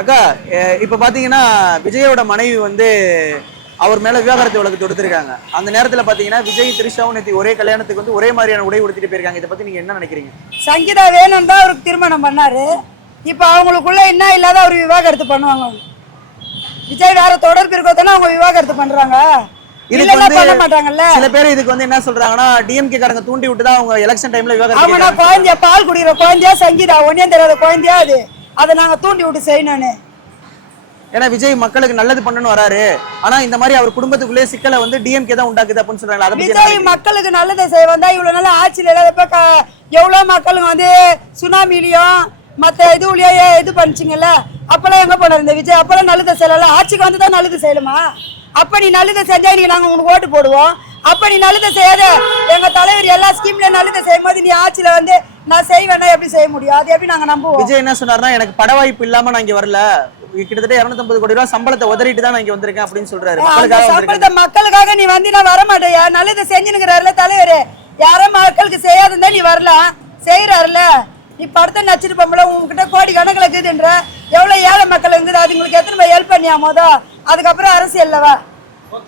அக்கா, இப்ப பாத்தீங்கன்னா விஜயோட மனைவி வந்து அவர் மேல விவாகரத்து வழக்கு தொடுத்திருக்காங்க. அந்த நேரத்துல பாத்தீங்கன்னா விஜய் திரிஷாவும் நேத்து ஒரே கல்யாணத்துக்கு வந்து ஒரே மாதிரியான உடை உடுத்திட்டு போயிருக்காங்க. இதை பத்தி நீங்க என்ன நினைக்கிறீங்க? சங்கீதா வேணும் தான் அவருக்கு திருமணம் பண்ணாரு. இப்ப அவங்களுக்குள்ள என்ன இல்லாத அவர் விவாகரத்து பண்ணுவாங்க. விஜய் வேற தொடர்பு இருக்கதானே அவங்க விவாகரத்து பண்றாங்க. இதுக்கு வந்து பண்ண மாட்டாங்கல்ல. சில பேர் இதுக்கு வந்து என்ன சொல்றாங்கன்னா டிஎம்கே காரங்க தூண்டி விட்டு தான் அவங்க எலெக்ஷன் டைம்ல விவாகரத்து. அவங்க குழந்தைய பால் குடிக்கிற குழந்தையா சங்கீதா ஒன்னே தெரியாத குழந்தையா அது. அதை நாங்க தூண்டி விட்டு செய்யணும்னு. ஏன்னா விஜய் மக்களுக்கு நல்லது பண்ணணும்னு வராரு. ஆனா இந்த மாதிரி அவர் குடும்பத்துக்குள்ளே சிக்கலை வந்து டிஎம்கே தான் உண்டாக்குது அப்படின்னு சொல்றாங்க. அதை விஜய் மக்களுக்கு நல்லதை செய்ய வந்தா இவ்வளவு நாள் ஆட்சியில் இல்லாதப்ப எவ்வளவு மக்களுங்க வந்து சுனாமிலையும் மற்ற இதுலயே இது பண்ணிச்சிங்கல்ல. அப்பெல்லாம் எங்க போனார் இந்த விஜய்? அப்பெல்லாம் நல்லதை செய்யல. ஆட்சிக்கு வந்து தான் நல்லது செய்யலுமா? அப்ப நீ நல்லதை செஞ்சா நீ நாங்க உனக்கு ஓட்டு போடுவோம். அப்ப நீ நல்லதை செய்யாத. எங்க தலைவர் எல்லா ஸ்கீம்ல நல்லதை செய்யும் போது நீ ஆட்சியில வந்து நான் செய்வேன்னா எப்படி செய்ய முடியும்? அது எப்படி நாங்க நம்புவோம்? விஜய் என்ன சொன்னார்னா, எனக்கு பட வாய்ப்பு இல்லாம நான் இங்க வரல, கிட்டத்தட்ட 250 கோடி ரூபாய் சம்பளத்தை உதறிட்டு தான் நான் இங்க வந்திருக்கேன் அப்படின்னு சொல்றாரு. மக்களுக்காக நீ வந்து நான் வர மாட்டேயா? நல்லதை செஞ்சுனுங்கிறாருல தலைவர். யாரும் மக்களுக்கு செய்யாதுன்னா நீ வரலாம், செய்யறாருல. நீ படத்தை நச்சுட்டு போல உங்ககிட்ட கோடி கணக்கில் இருக்குதுன்ற எவ்வளவு ஏழை மக்கள் இருக்குது. அதுங்களுக்கு எத்தனை ஹெல்ப் பண்ணியா மொதல், அதுக்கப்புறம் அரசியல்லவா?